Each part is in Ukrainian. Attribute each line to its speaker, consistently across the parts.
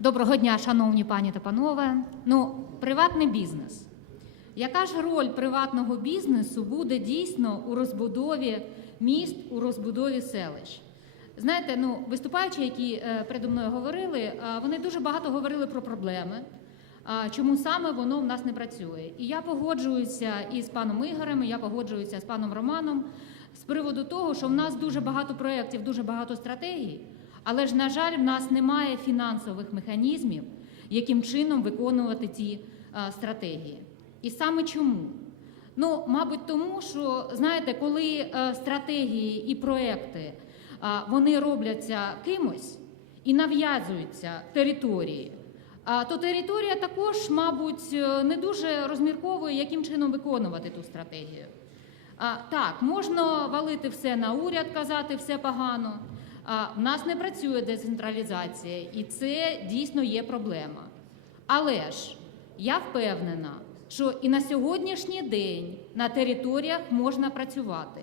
Speaker 1: Доброго дня, шановні пані та панове. Ну, приватний бізнес. Яка ж роль приватного бізнесу буде дійсно у розбудові міст, у розбудові селищ? Знаєте, ну виступаючі, які е, передо мною говорили, е, вони дуже багато говорили про проблеми. а, Чому саме воно в нас не працює? І я погоджуюся із паном Ігорем, я погоджуюся з паном Романом з приводу того, що в нас дуже багато проєктів, дуже багато стратегій, але ж, на жаль, в нас немає фінансових механізмів, яким чином виконувати ці а, стратегії. І саме чому? Ну, мабуть, тому що знаєте, коли е, стратегії і проекти а, вони робляться кимось і нав'язуються території, то територія також, мабуть, е, не дуже розмірковує, яким чином виконувати ту стратегію. Так, можна валити все на уряд, казати все погано. А, в нас не працює децентралізація, і це дійсно є проблема. Але ж я впевнена, що і на сьогоднішній день на територіях можна працювати.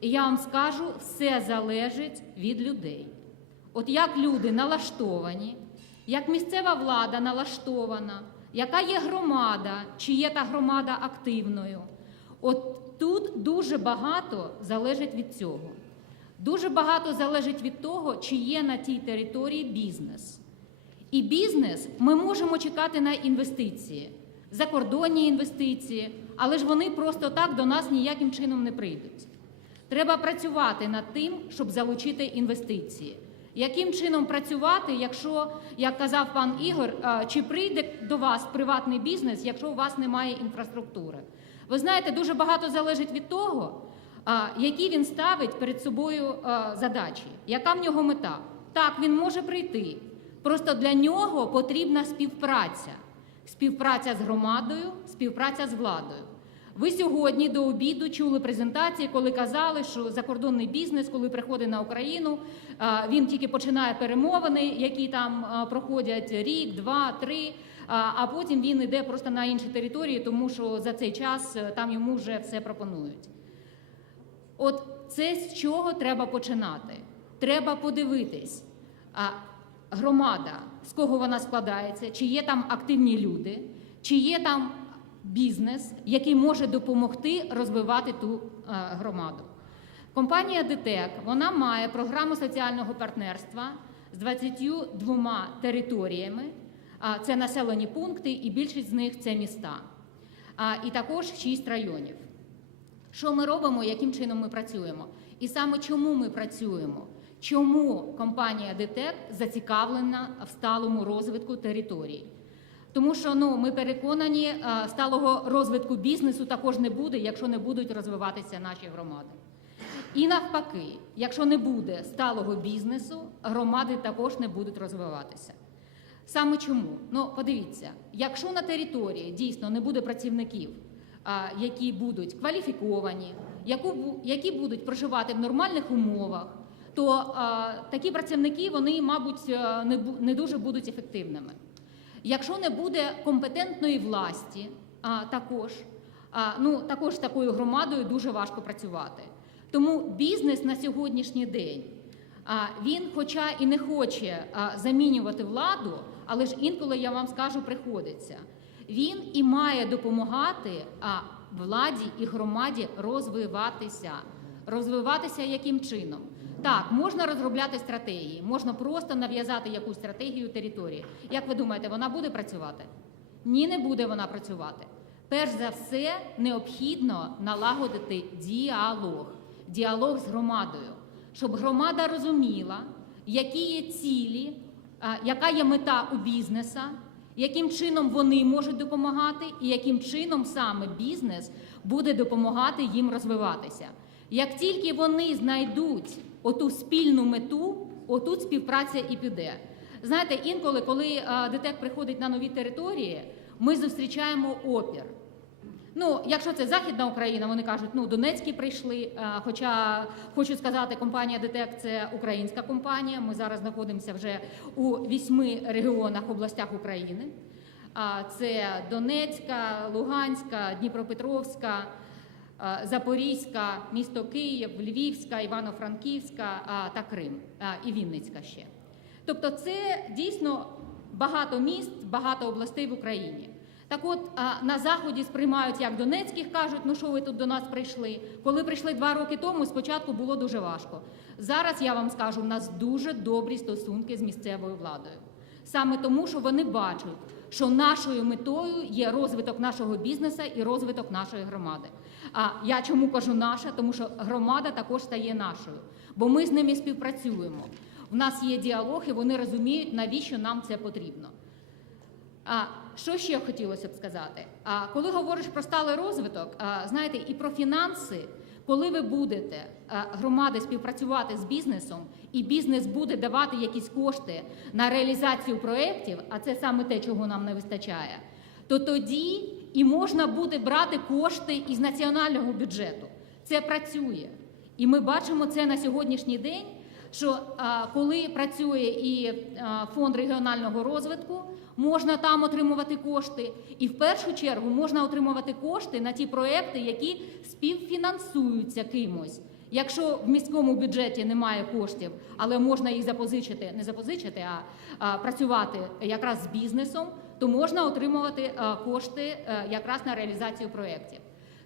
Speaker 1: І я вам скажу, все залежить від людей. От як люди налаштовані, як місцева влада налаштована, яка є громада, чи є та громада активною. От тут дуже багато залежить від цього. Дуже багато залежить від того, чи є на тій території бізнес. І бізнес ми можемо чекати на інвестиції, закордонні інвестиції, але ж вони просто так до нас ніяким чином не прийдуть. Треба працювати над тим, щоб залучити інвестиції. Яким чином працювати, якщо, як казав пан Ігор, чи прийде до вас приватний бізнес, якщо у вас немає інфраструктури? Ви знаєте, дуже багато залежить від того, які він ставить перед собою задачі, яка в нього мета. Так, він може прийти. Просто для нього потрібна співпраця. Співпраця з громадою, співпраця з владою. Ви сьогодні до обіду чули презентації, коли казали, що закордонний бізнес, коли приходить на Україну, він тільки починає перемовини, які там проходять рік, два, три. а, потім він йде просто на інші території, тому що за цей час е, там йому вже все пропонують. От це з чого треба починати? Треба подивитись, а громада, з кого вона складається, чи є там активні люди, чи є там бізнес, який може допомогти розвивати ту громаду. Компанія ДТЕК вона має програму соціального партнерства з 22 територіями. Це населені пункти, і більшість з них це міста. І також 6 районів. Що ми робимо, яким чином ми працюємо? І саме чому ми працюємо? Чому компанія ДТЕК зацікавлена в сталому розвитку території? Тому що ну, ми переконані, е, сталого розвитку бізнесу також не буде, якщо не будуть розвиватися наші громади. І навпаки, якщо не буде сталого бізнесу, громади також не будуть розвиватися. Саме чому? Ну, подивіться, якщо на території дійсно не буде працівників, які будуть кваліфіковані, які будуть проживати в нормальних умовах, то такі працівники вони, мабуть, е, не, дуже будуть ефективними. Якщо не буде компетентної власті, також, ну, також такою громадою дуже важко працювати. Тому бізнес на сьогоднішній день він, хоча і не хоче замінювати владу, але ж інколи я вам скажу, приходиться. Він і має допомагати владі і громаді розвиватися. Розвиватися яким чином? Так, можна розробляти стратегії, можна просто нав'язати якусь стратегію території. Як ви думаєте, вона буде працювати? Ні, не буде вона працювати. Перш за все, необхідно налагодити діалог, діалог з громадою, щоб громада розуміла, які є цілі, яка є мета у бізнеса, яким чином вони можуть допомагати, і яким чином саме бізнес буде допомагати їм розвиватися. Як тільки вони знайдуть оту спільну мету, отут співпраця і піде. Знаєте, інколи, коли е, ДТЕК приходить на нові території, ми зустрічаємо опір. Ну, якщо це Західна Україна, вони кажуть, ну Донецькі прийшли. е, Хоча хочу сказати, компанія ДТЕК це українська компанія. Ми зараз знаходимося вже у вісьми регіонах областях України. Це Донецька, Луганська, Дніпропетровська, е, Запорізька, місто Київ, Львівська, Івано-Франківська та Крим і Вінницька ще. Тобто, це дійсно багато міст, багато областей в Україні. Так от на заході сприймають як Донецьких, кажуть, ну що ви тут до нас прийшли. Коли прийшли два роки тому, спочатку було дуже важко. Зараз я вам скажу, в нас дуже добрі стосунки з місцевою владою. Саме тому, що вони бачать, що нашою метою є розвиток нашого бізнесу і розвиток нашої громади. А я чому кажу наша? Тому що громада також стає нашою, бо ми з ними співпрацюємо. В нас є діалог, і вони розуміють, навіщо нам це потрібно. А що ще хотілося б сказати? А коли говориш про сталий розвиток, а, знаєте, і про фінанси, коли ви будете а, громади співпрацювати з бізнесом, і бізнес буде давати якісь кошти на реалізацію проєктів, а це саме те, чого нам не вистачає, то тоді і можна буде брати кошти із національного бюджету. Це працює. І ми бачимо це на сьогоднішній день. Що а, коли працює і а, фонд регіонального розвитку, можна там отримувати кошти, і в першу чергу можна отримувати кошти на ті проекти, які співфінансуються кимось. Якщо в міському бюджеті немає коштів, але можна їх запозичити, не запозичити, а, а працювати якраз з бізнесом, то можна отримувати а, кошти е, якраз на реалізацію проєктів.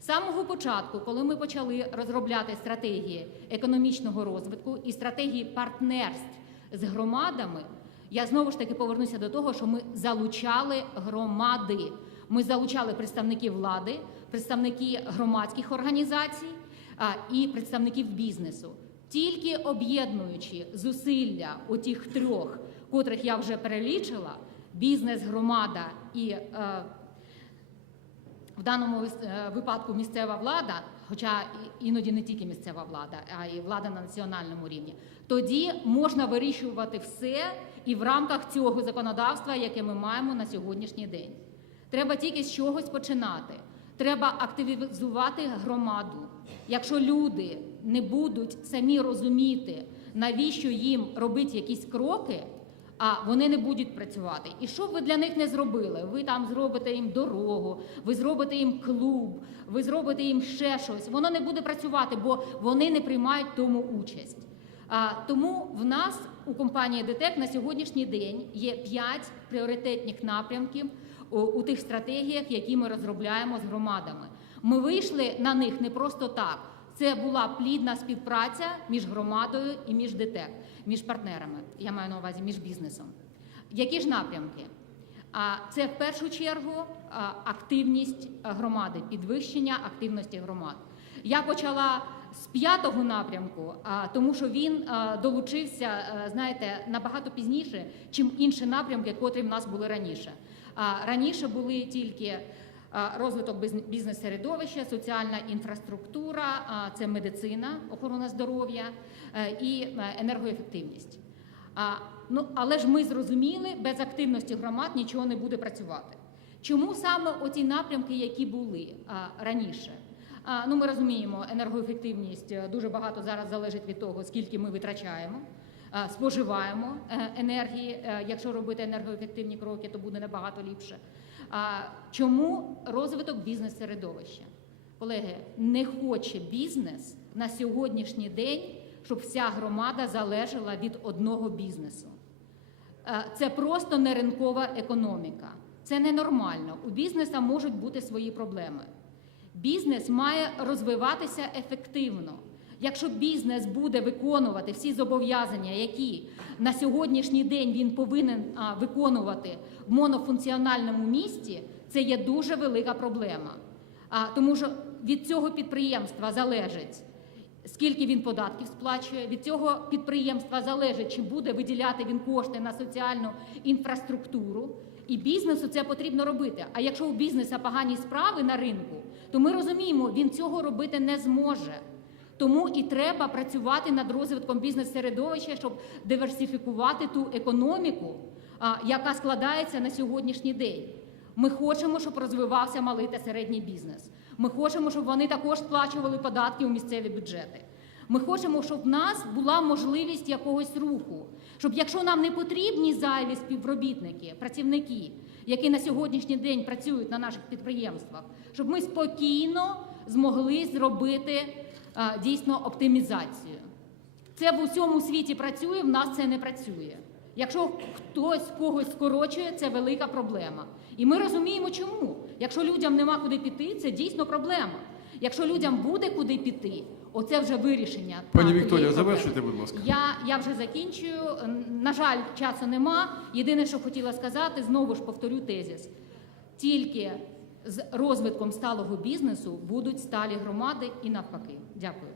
Speaker 1: З самого початку, коли ми почали розробляти стратегії економічного розвитку і стратегії партнерств з громадами, я знову ж таки повернуся до того, що ми залучали громади. Ми залучали представників влади, представників громадських організацій і представників бізнесу. Тільки об'єднуючи зусилля отих трьох, котрих я вже перелічила: бізнес, громада і е, в даному е, випадку місцева влада, хоча іноді не тільки місцева влада, а й влада на національному рівні, тоді можна вирішувати все і в рамках цього законодавства, яке ми маємо на сьогоднішній день. Треба тільки з чогось починати. Треба активізувати громаду. Якщо люди не будуть самі розуміти, навіщо їм робити якісь кроки, а вони не будуть працювати. І що б ви для них не зробили? Ви там зробите їм дорогу, ви зробите їм клуб, ви зробите їм ще щось. Воно не буде працювати, бо вони не приймають тому участь. А, тому в нас у компанії ДТЕК на сьогоднішній день є п'ять пріоритетних напрямків у, у тих стратегіях, які ми розробляємо з громадами. Ми вийшли на них не просто так. Це була плідна співпраця між громадою і між ДТЕК, між партнерами. Я маю на увазі між бізнесом. Які ж напрямки? А це в першу чергу активність громади, підвищення активності громад. Я почала з п'ятого напрямку, тому що він долучився, знаєте, набагато пізніше, чим інші напрямки, котрі в нас були раніше. Раніше були тільки розвиток біз- бізнес-середовища, соціальна інфраструктура, це медицина, охорона здоров'я е, і е, енергоефективність. Ну, але ж ми зрозуміли, без активності громад нічого не буде працювати. Чому саме оці напрямки, які були раніше? Ну, ми розуміємо, енергоефективність е, дуже багато зараз залежить від того, скільки ми витрачаємо, споживаємо е, енергії. Е, Якщо робити енергоефективні кроки, то буде набагато ліпше. Чому розвиток бізнес-середовища? Колеги, не хоче бізнес на сьогоднішній день, щоб вся громада залежала від одного бізнесу. Е, Це просто не ринкова економіка. Це ненормально. У бізнеса можуть бути свої проблеми. Бізнес має розвиватися ефективно. Якщо бізнес буде виконувати всі зобов'язання, які на сьогоднішній день він повинен виконувати в монофункціональному місті, це є дуже велика проблема. Тому що від цього підприємства залежить, скільки він податків сплачує. Від цього підприємства залежить, чи буде виділяти він кошти на соціальну інфраструктуру. І бізнесу це потрібно робити. А якщо у бізнеса погані справи на ринку, то ми розуміємо, він цього робити не зможе. Тому і треба працювати над розвитком бізнес-середовища, щоб диверсифікувати ту економіку, яка складається на сьогоднішній день. Ми хочемо, щоб розвивався малий та середній бізнес. Ми хочемо, щоб вони також сплачували податки у місцеві бюджети. Ми хочемо, щоб в нас була можливість якогось руху, щоб якщо нам не потрібні зайві співробітники, працівники, які на сьогоднішній день працюють на наших підприємствах, щоб ми спокійно змогли зробити дійсно оптимізацію. Це в усьому світі працює, в нас це не працює. Якщо хтось когось скорочує, це велика проблема. І ми розуміємо, чому. Якщо людям нема куди піти, це дійсно проблема. Якщо людям буде куди піти, оце вже вирішення.
Speaker 2: Пані Вікторія, завершуйте, будь ласка.
Speaker 1: Я, я вже закінчую. На жаль, часу нема. Єдине, що хотіла сказати, знову ж повторю тезіс. Тільки з розвитком сталого бізнесу будуть сталі громади і навпаки. Дякую.